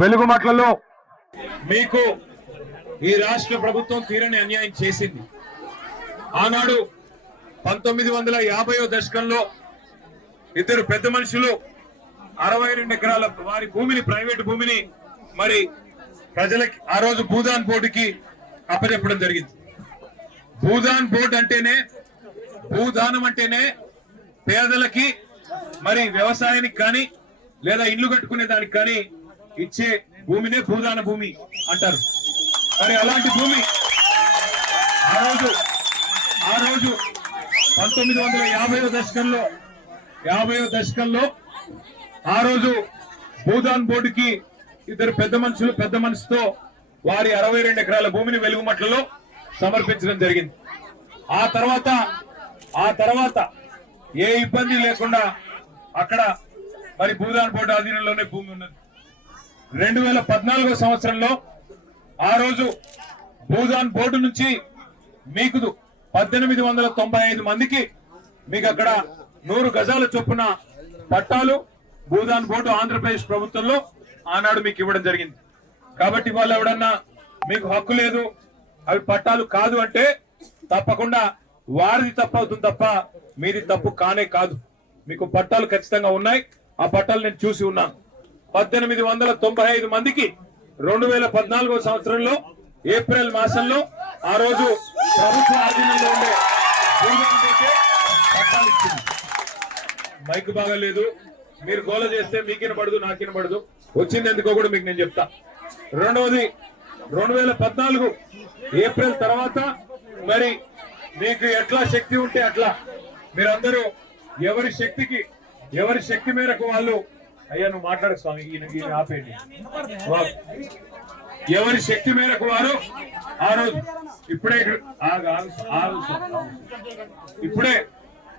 వెలుగుమట్లలో మీకు ఈ రాష్ట్ర ప్రభుత్వం తీరని అన్యాయం చేసింది. ఆనాడు 1950వ దశకంలో ఇద్దరు పెద్ద మనుషులు 62 ఎకరాల వారి భూమిని, ప్రైవేట్ భూమిని మరి ప్రజలకి ఆ రోజు భూదాన్ బోర్డుకి అప్పచెప్పడం జరిగింది. భూదాన్ బోర్డు అంటేనే, భూదానం అంటేనే పేదలకి మరి వ్యవసాయానికి కానీ లేదా ఇల్లు కట్టుకునే దానికి కానీ ఇచ్చే భూమినే భూదాన భూమి అంటారు. మరి అలాంటి భూమి ఆ రోజు 1950వ దశకంలో ఆ రోజు భూదాన్ బోర్డుకి ఇద్దరు పెద్ద మనసుతో వారి 62 ఎకరాల భూమిని వెలుగుమట్లలో సమర్పించడం జరిగింది. ఆ తర్వాత ఏ ఇబ్బంది లేకుండా అక్కడ మరి భూదాన్ బోర్డు ఆధీనంలోనే భూమి ఉన్నది. 2014వ సంవత్సరంలో ఆ రోజు భూదాన్ బోర్డు నుంచి మీకు 1895 మందికి మీకు అక్కడ 100 గజాల చొప్పున పట్టాలు భూదాన్ బోర్డు ఆంధ్రప్రదేశ్ ప్రభుత్వంలో ఆనాడు మీకు ఇవ్వడం జరిగింది. కాబట్టి వాళ్ళు ఎవడన్నా మీకు హక్కు లేదు, అవి పట్టాలు కాదు అంటే తప్పకుండా వారిది తప్పు అవుతుంది తప్ప మీది తప్పు కానే కాదు. మీకు పట్టాలు ఖచ్చితంగా ఉన్నాయి. ఆ పట్టాలు నేను చూసి ఉన్నాను. 1895 మందికి 2014వ సంవత్సరంలో ఏప్రిల్ మాసంలో ఆ రోజు ప్రభుత్వ ఆధీనంలో ఉండే పట్టాలు ఇచ్చింది. మైక్ బాగాలేదు, మీరు గోల చేస్తే మీకినబడదు, నాకినబడదు. వచ్చింది ఎందుకో కూడా మీకు నేను చెప్తా. రెండవది 2014 ఏప్రిల్ తర్వాత మరి మీకు ఎట్లా శక్తి ఉంటే అట్లా మీరందరూ ఎవరి శక్తి మేరకు వాళ్ళు, అయ్యా నువ్వు మాట్లాడు స్వామి, ఈయన ఆపేయండి. ఎవరి శక్తి మేరకు వారు ఆ రోజు ఇప్పుడే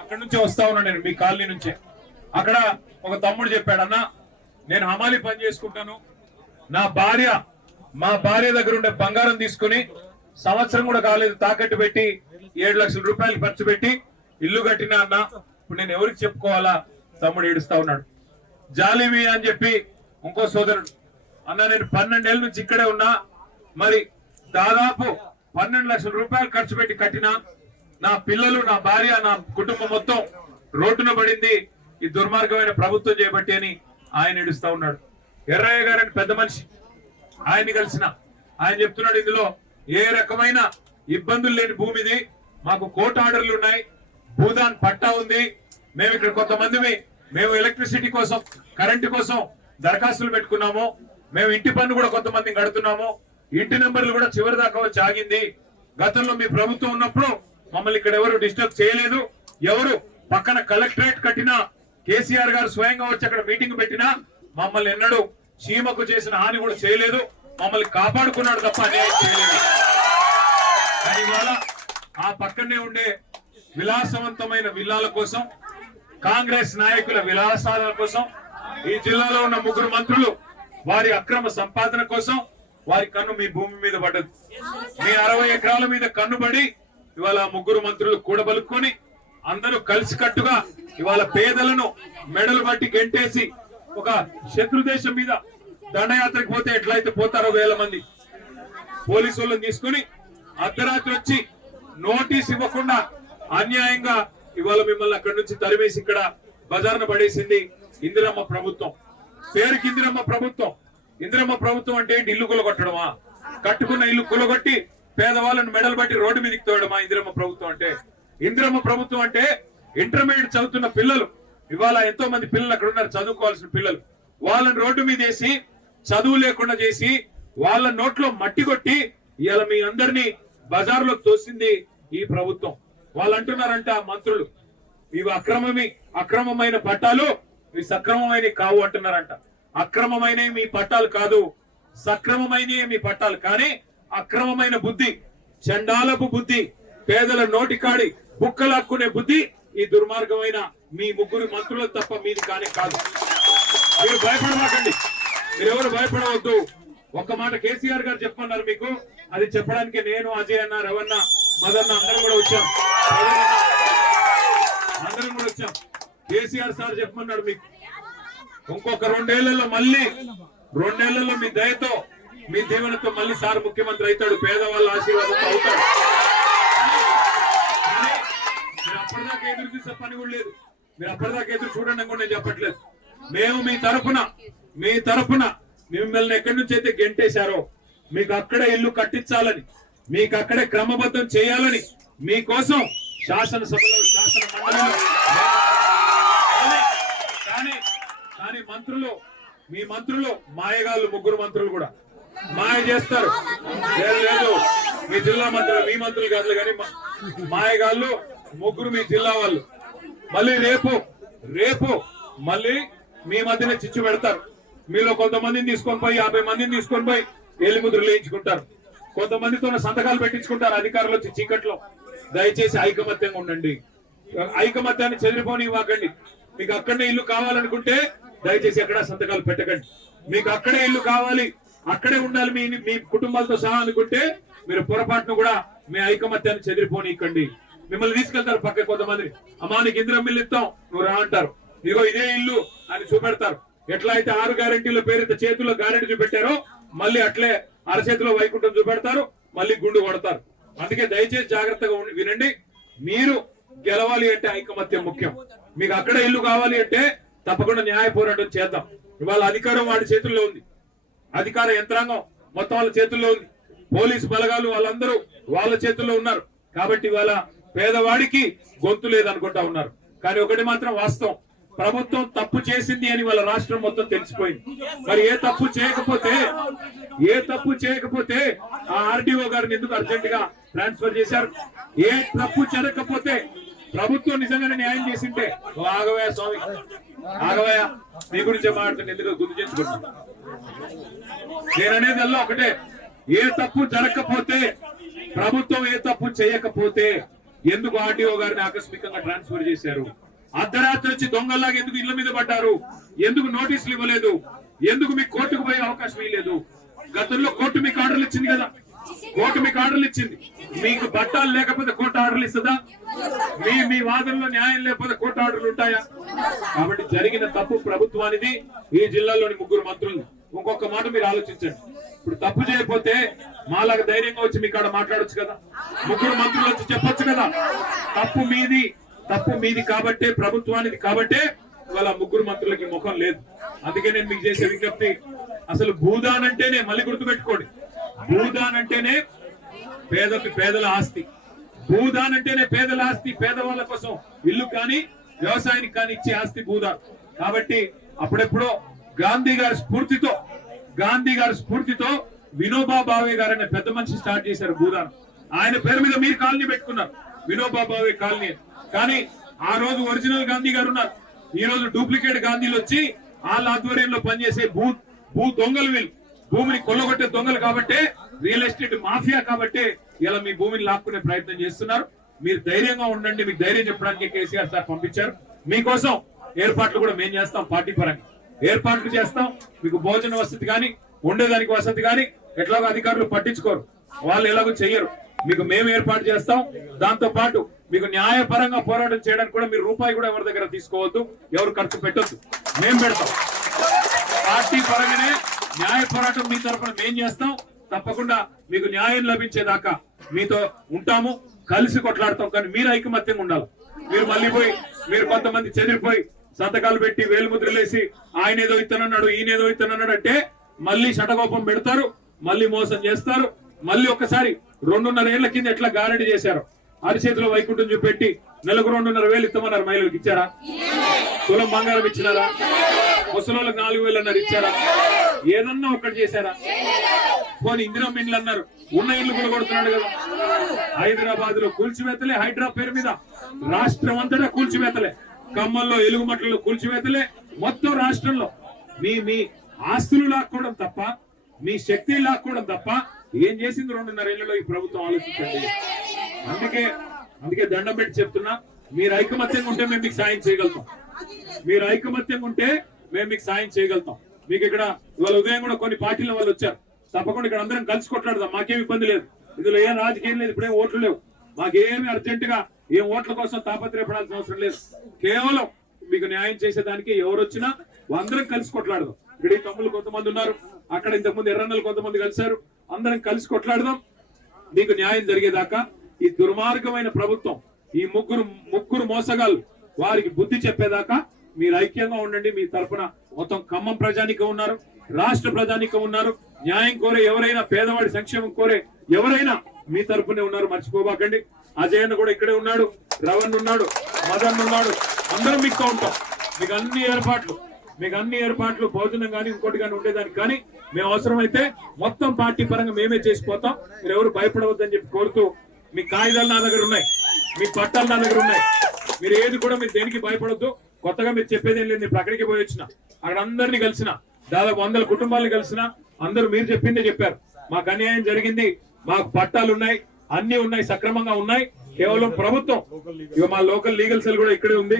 అక్కడి నుంచే వస్తా ఉన్నా నేను, మీ కాలనీ నుంచే. అక్కడ ఒక తమ్ముడు చెప్పాడు, అన్న నేను హమాలి పని చేసుకుంటాను, మా భార్య దగ్గర ఉండే బంగారం తీసుకుని సంవత్సరం కూడా కాలేదు తాకట్టు పెట్టి 7 లక్షల రూపాయలు ఖర్చు పెట్టి ఇల్లు కట్టినా అన్న. ఇప్పుడు నేను ఎవరికి చెప్పుకోవాలా? తమ్ముడు ఏడుస్తా ఉన్నాడు. జాలిమి అని చెప్పి ఇంకో సోదరుడు, అన్న నేను 12 ఏళ్ళ నుంచి ఇక్కడే ఉన్నా, మరి దాదాపు 12 లక్షల రూపాయలు ఖర్చు పెట్టి కట్టినా, నా పిల్లలు, నా భార్య, నా కుటుంబం మొత్తం రోడ్డున పడింది ఈ దుర్మార్గమైన ప్రభుత్వం చేయబట్టి అని ఆయన ఏడుస్తా ఉన్నాడు. ఎర్రయ్య గారని పెద్ద మనిషి, ఆయన్ని కలిసిన ఆయన చెప్తున్నాడు, ఇందులో ఏ రకమైన ఇబ్బందులు లేని భూమిది, మాకు కోర్టు ఆర్డర్లు ఉన్నాయి, భూదాన్ పట్టా ఉంది, మేము ఇక్కడ కొంతమంది మేము ఎలక్ట్రిసిటీ కోసం, కరెంటు కోసం దరఖాస్తులు పెట్టుకున్నాము, మేము ఇంటి పన్ను కూడా కొంతమంది కడుతున్నాము, ఇంటి నెంబర్లు కూడా చివరి దాకా వచ్చి ఆగింది. గతంలో మీ ప్రభుత్వం ఉన్నప్పుడు మమ్మల్ని ఇక్కడ ఎవరు డిస్టర్బ్ చేయలేదు, ఎవరు పక్కన కలెక్టరేట్ కట్టినా, కేసీఆర్ గారు స్వయంగా వచ్చి అక్కడ మీటింగ్ పెట్టినా మమ్మల్ని ఎన్నడూ చీమకు చేసిన హాని కూడా చేయలేదు, మమ్మల్ని కాపాడుకున్నాడు తప్ప అన్యాయం చేయలేదు. కానీ ఇవాళ ఆ పక్కనే ఉండే విలాసవంతమైన విల్లాల కోసం, కాంగ్రెస్ నాయకుల విలాసాల కోసం, ఈ జిల్లాలో ఉన్న 3 మంత్రులు వారి అక్రమ సంపాదన కోసం వారి కన్ను మీ భూమి మీద పడ్డది. మీ 60 ఎకరాల మీద కన్నుబడి ఇవాళ 3 మంత్రులు కూడబలుక్కొని అందరూ కలిసికట్టుగా ఇవాళ పేదలను మెడలు బట్టి గెంటేసి ఒక శత్రు దేశం మీద దండయాత్రకు పోతే ఎట్లయితే పోతారో 1000 మంది పోలీసు వాళ్ళని తీసుకుని అర్ధరాత్రి వచ్చి నోటీస్ ఇవ్వకుండా అన్యాయంగా ఇవాళ మిమ్మల్ని అక్కడి నుంచి తరిమేసి ఇక్కడ బజార్ను పడేసింది ఇందిరమ్మ ప్రభుత్వం. పేరుకి ఇందిరమ్మ ప్రభుత్వం. ఇందిరమ్మ ప్రభుత్వం అంటే ఏంటి? ఇల్లు కూలగొట్టడమా? కట్టుకున్న ఇల్లు కూలగొట్టి పేదవాళ్ళను మెడలు బట్టి రోడ్డు మీదకి తోయడమా ఇందిరమ్మ ప్రభుత్వం అంటే? ఇందిరమ్మ ప్రభుత్వం అంటే ఇంటర్మీడియట్ చదువుతున్న పిల్లలు, ఇవాళ ఎంతో మంది పిల్లలు అక్కడ ఉన్నారు, చదువుకోవాల్సిన పిల్లలు, వాళ్ళని రోడ్డు మీద వేసి చదువు లేకుండా చేసి వాళ్ళ నోట్లో మట్టి కొట్టి ఇవాళ మీ అందరినీ బజార్లోకి తోసింది ఈ ప్రభుత్వం. వాళ్ళు అంటున్నారంట మంత్రులు, ఇవి అక్రమమైన పట్టాలు, ఇవి సక్రమమైన కావు అంటున్నారంట. అక్రమమైన మీ పట్టాలు కాదు, సక్రమమైన మీ పట్టాలు. కానీ అక్రమమైన బుద్ధి, చండాలపు బుద్ధి, పేదల నోటికాడి బుక్కలాక్కునే బుద్ధి ఈ దుర్మార్గమైన మీ 3 మంత్రులు తప్ప మీది కానే కాదు. మీరు భయపడమాకండి, మీరెవరు భయపడవద్దు. ఒక్క మాట కేసీఆర్ గారు చెప్పమన్నారు మీకు, అది చెప్పడానికి నేను, అజయ్ అన్న, రవణ, మదన్న అందరం కూడా వచ్చాం. కేసీఆర్ సార్ చెప్పమన్నాడు మీకు, ఇంకొక 2 ఏళ్లలో మళ్ళీ 2 నెలల్లో మీ దయతో మీ దీవెనతో మళ్ళీ సార్ ముఖ్యమంత్రి అవుతాడు, పేదవాళ్ళ ఆశీర్వాదంతో అవుతాడు. మీరు అప్పటిదాకా ఎదురు చూసే పని కూడా లేదు. మీరు అప్పటిదాకా ఎదురు చూడండి కూడా నేను చెప్పట్లేదు. మేము మీ తరఫున మిమ్మల్ని ఎక్కడి నుంచి అయితే గెంటేశారో మీకు అక్కడే ఇల్లు కట్టించాలని, మీకు అక్కడే క్రమబద్ధం చేయాలని మీకోసం శాసనసభలో శాసన మండలిలో కానీ మీ మంత్రులు మాయగాళ్ళు, 3 మంత్రులు కూడా మాయ చేస్తారు. లేదు మీ జిల్లా మంత్రులు, మీ మంత్రులు కాదు కానీ మాయగాళ్ళు 3 మీ జిల్లా వాళ్ళు. మళ్ళీ రేపు మళ్ళీ మీ మధ్యనే చిచ్చు పెడతారు. మీలో కొంతమందిని తీసుకొని పోయి 50 మందిని తీసుకొని పోయి ఎలిముద్రలు వేయించుకుంటారు. కొంతమందితో సంతకాలు పెట్టించుకుంటారు అధికారులు వచ్చి చీకట్లో. దయచేసి ఐకమత్యంగా ఉండండి. ఐకమత్యాన్ని చెదిరిపోని ఇవ్వకండి. మీకు అక్కడనే ఇల్లు కావాలనుకుంటే దయచేసి ఎక్కడ సంతకాలు పెట్టకండి. మీకు అక్కడే ఇల్లు కావాలి, అక్కడే ఉండాలి మీ కుటుంబాలతో సహా అనుకుంటే మీరు పొరపాటును కూడా మీ ఐకమత్యాన్ని చెదిరిపోనికండి. మిమ్మల్ని తీసుకెళ్తారు పక్క కొంతమంది, అమ్మా నీకు ఇందిరా మిల్లు ఇస్తాం నువ్వు రా అంటారు. ఇదిగో ఇదే ఇల్లు అని చూపెడతారు. ఎట్లా అయితే 6 గ్యారెంటీల పేరుతో చేతుల్లో గ్యారెంటీ చూపెట్టారో మళ్ళీ అట్లే అరచేతిలో వైకుంఠం చూపెడతారు, మళ్ళీ గుండు కొడతారు. అందుకే దయచేసి జాగ్రత్తగా వినండి. మీరు గెలవాలి అంటే ఐకమత్యం ముఖ్యం. మీకు అక్కడ ఇల్లు కావాలి అంటే తప్పకుండా న్యాయ పోరాటం చేద్దాం. ఇవాళ అధికారం వాడి చేతుల్లో ఉంది, అధికార యంత్రాంగం మొత్తం వాళ్ళ చేతుల్లో ఉంది, పోలీసు బలగాలు వాళ్ళందరూ వాళ్ళ చేతుల్లో ఉన్నారు. కాబట్టి ఇవాళ పేదవాడికి గొంతు లేదనుకుంటా ఉన్నారు. కానీ ఒకటి మాత్రం వాస్తవం, ప్రభుత్వం తప్పు చేసింది అని వాళ్ళ రాష్ట్రం మొత్తం తెలిసిపోయింది. మరి ఏ తప్పు చేయకపోతే ఆ ఆర్డీఓ గారిని ఎందుకు అర్జెంట్ గా ట్రాన్స్ఫర్ చేశారు? ఏ తప్పు జరగకపోతే ప్రభుత్వం నిజంగానే న్యాయం చేసింటే ఆగవయ్య స్వామి, ఆగవయ్య మీ గురించే మాట్లాడుతుంది, ఎందుకు గుర్తు చేసుకుంటున్నా. నేననేది అల్లా ఒకటే, ఏ తప్పు జరగకపోతే ప్రభుత్వం ఏ తప్పు చేయకపోతే ఎందుకు ఆర్డీఓ గారిని ఆకస్మికంగా ట్రాన్స్ఫర్ చేశారు? అర్ధరాత్రి వచ్చి దొంగల్లాగా ఎందుకు ఇళ్ల మీద పడ్డారు? ఎందుకు నోటీసులు ఇవ్వలేదు? ఎందుకు మీకు కోర్టుకు పోయే అవకాశం ఇవ్వలేదు? గతంలో కోర్టు మీకు ఆర్డర్లు ఇచ్చింది కదా, కోర్టు మీకు ఆర్డర్లు ఇచ్చింది. మీకు బట్టాలు లేకపోతే కోర్టు ఆర్డర్లు ఇస్తుందా? మీ వాదనలో న్యాయం లేకపోతే కోర్టు ఆర్డర్లు ఉంటాయా? కాబట్టి జరిగిన తప్పు ప్రభుత్వానిది, ఈ జిల్లాలోని 3 మంత్రులు. ఇంకొక మాట మీరు ఆలోచించండి. ఇప్పుడు తప్పు చేయకపోతే మాలాగా ధైర్యంగా వచ్చి మీ కాడ మాట్లాడొచ్చు కదా, 3 మంత్రులు వచ్చి చెప్పొచ్చు కదా తప్పు మీది కాబట్టే, ప్రభుత్వానికి కాబట్టే ఇవాళ 3 మంత్రులకి ముఖం లేదు. అందుకే నేను మీకు చేసే విజ్ఞప్తి, అసలు భూదాన్ అంటేనే, మళ్ళీ గుర్తుపెట్టుకోండి, భూదాన్ అంటేనే పేదల ఆస్తి. భూదాన్ అంటేనే పేదల ఆస్తి, పేదవాళ్ళ కోసం ఇల్లు కానీ వ్యవసాయానికి కానీ ఇచ్చే ఆస్తి భూదాన్. కాబట్టి అప్పుడెప్పుడో గాంధీ గారి స్ఫూర్తితో వినోబా భావే గారు అనే పెద్ద మనిషి స్టార్ట్ చేశారు భూదాన్. ఆయన పేరు మీద మీరు కాలనీ పెట్టుకున్నారు, వినోబా భావే కాలనీ. కానీ ఆ రోజు ఒరిజినల్ గాంధీ గారు ఉన్నారు, ఈ రోజు డూప్లికేట్ గాంధీలు వచ్చి వాళ్ళ ఆధ్వర్యంలో పనిచేసే భూ దొంగలు, వీళ్ళు భూమిని కొల్లగొట్టే దొంగలు కాబట్టి, రియల్ ఎస్టేట్ మాఫియా కాబట్టి ఇలా మీ భూమిని లాక్కునే ప్రయత్నం చేస్తున్నారు. మీరు ధైర్యంగా ఉండండి. మీకు ధైర్యం చెప్పడానికి కేసీఆర్ సార్ పంపించారు. మీకోసం ఏర్పాట్లు కూడా మేము చేస్తాం, పార్టీ పరంగా ఏర్పాట్లు చేస్తాం. మీకు భోజన వసతి కానీ ఉండేదానికి వసతి కానీ ఎట్లాగో అధికారులు పట్టించుకోరు, వాళ్ళు ఎలాగో చెయ్యరు. మీకు మేము ఏర్పాటు చేస్తాం. దాంతో పాటు మీకు న్యాయపరంగా పోరాటం చేయడానికి కూడా మీరు రూపాయి కూడా ఎవరి దగ్గర తీసుకోవద్దు, ఎవరు ఖర్చు పెట్టొద్దు, మేము పెడతాం. పార్టీ పరంగానే న్యాయ పోరాటం మీ తరఫున మేం చేస్తాం. తప్పకుండా మీకు న్యాయం లభించేదాకా మీతో ఉంటాము, కలిసి కొట్లాడతాం. కానీ మీరు ఐకమత్యంగా ఉండాలి. మీరు మళ్ళీ మీరు కొంతమంది చెదిరిపోయి సంతకాలు పెట్టి వేలుముద్రలేసి ఆయన ఏదో ఇత్తనన్నాడు, ఈయనేదో ఇత్తనన్నాడు అంటే మళ్ళీ షటకోపం పెడతారు, మళ్ళీ మోసం చేస్తారు. మళ్ళీ ఒక్కసారి 2.5 ఏళ్ల కింద ఎట్లా గ్యారెంటీ చేశారు, అరిచేతిలో వైకుంఠం చూపెట్టి నెలకు 2.5 ఇస్తామన్నారు. మహిళలకు ఇచ్చారా? తులం బంగారం ఇచ్చినారా? ముసలోళ్ళకి 4,000 అన్నారు, ఇచ్చారా? ఏదన్నా ఒక్కటి చేశారా? పోనీ ఇందిరా మిల్లు అన్నారు, ఉన్న ఇల్లు కూడా కొడుతున్నాడు కదా. హైదరాబాద్ లో కూల్చివేతలే, హైడ్రా పేరు మీద రాష్ట్రం అంతటా కూల్చివేతలే, ఖమ్మంలో ఎలుగుమట్లలో కూల్చివేతలే. మొత్తం రాష్ట్రంలో మీ ఆస్తులు లాక్కోవడం తప్ప, మీ శక్తి లాక్కోవడం తప్ప ఏం చేసింది 2.5 ఏళ్లలో ఈ ప్రభుత్వం? ఆలోచించండి. అందుకే దండం పెట్టి చెప్తున్నా, మీరు ఐకమత్యంగా ఉంటే మేము మీకు సాయం చేయగలుగుతాం. మీరు ఐకమత్యంగా ఉంటే మేము మీకు సాయం చేయగలుగుతాం. మీకు ఇక్కడ ఇవాళ ఉదయం కూడా కొన్ని పార్టీల వాళ్ళు వచ్చారు. తప్పకుండా ఇక్కడ అందరం కలిసి కొట్లాడదాం, మాకేం ఇబ్బంది లేదు. ఇందులో ఏం రాజకీయం లేదు, ఇప్పుడేం ఓట్లు లేవు. మాకేమి అర్జెంట్ గా ఏం ఓట్ల కోసం తాపత్రయపడాల్సిన అవసరం లేదు. కేవలం మీకు న్యాయం చేసేదానికి ఎవరు వచ్చినా అందరం కలిసి కొట్లాడదాం. ఇక్కడ ఈ తమ్ముళ్ళు కొంతమంది ఉన్నారు, అక్కడ ఇంతకుముందు ఎర్రన్నలు కొంతమంది కలిశారు. అందరం కలిసి కొట్లాడదాం, మీకు న్యాయం జరిగేదాకా. ఈ దుర్మార్గమైన ప్రభుత్వం, ఈ ముగ్గురు మోసగాళ్ళు వారికి బుద్ధి చెప్పేదాకా మీరు ఐక్యంగా ఉండండి. మీ తరఫున మొత్తం ఖమ్మం ప్రజానికం ఉన్నారు, రాష్ట్ర ప్రజానికం ఉన్నారు. న్యాయం కోరే ఎవరైనా, పేదవాడి సంక్షేమం కోరే ఎవరైనా మీ తరఫునే ఉన్నారు, మర్చిపోబాకండి. అజయ్ అన్న కూడా ఇక్కడే ఉన్నాడు, రవణ్ ఉన్నాడు, మదన్ ఉన్నాడు. అందరం మీకు ఉంటాం. మీకు అన్ని ఏర్పాట్లు భోజనం కానీ ఇంకోటి కానీ ఉండేదానికి కానీ మేము అవసరమైతే మొత్తం పార్టీ పరంగా మేమే చేసిపోతాం. మీరు ఎవరు భయపడవద్దని చెప్పి కోరుతూ, మీ కాగితాలు నా దగ్గర ఉన్నాయి, మీ పట్టాలు నా దగ్గర ఉన్నాయి. మీరు ఏది కూడా మీరు దేనికి భయపడొద్దు. కొత్తగా మీరు చెప్పేది ఏం లేదు. ఇప్పుడు అక్కడికి పోయి వచ్చిన, అక్కడ అందరినీ కలిసిన, దాదాపు 100 కుటుంబాలను కలిసిన. అందరూ మీరు చెప్పిందే చెప్పారు. మాకు అన్యాయం జరిగింది, మాకు పట్టాలు ఉన్నాయి, అన్ని ఉన్నాయి, సక్రమంగా ఉన్నాయి. కేవలం ప్రభుత్వం, ఇక మా లోకల్ లీగల్ సెల్ కూడా ఇక్కడే ఉంది.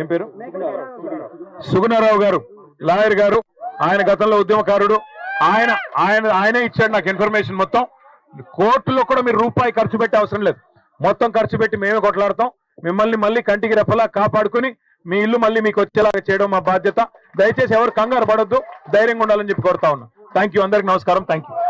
ఏం పేరు? సుగుణారావు గారు, లాయర్ గారు. ఆయన గతంలో ఉద్యమకారుడు. ఆయనే ఇచ్చాడు నాకు ఇన్ఫర్మేషన్ మొత్తం. కోర్టులో కూడా మీరు రూపాయి ఖర్చు పెట్టే అవసరం లేదు, మొత్తం ఖర్చు పెట్టి మేమే కొట్లాడతాం. మిమ్మల్ని మళ్ళీ కంటికి రెప్పలా కాపాడుకుని మీ ఇల్లు మళ్ళీ మీకు వచ్చేలాగా చేయడం మా బాధ్యత. దయచేసి ఎవరు కంగారు పడొద్దు, ధైర్యంగా ఉండాలని చెప్పి కోరుతా ఉన్నాం. థ్యాంక్ యూ, అందరికి నమస్కారం. Thank you.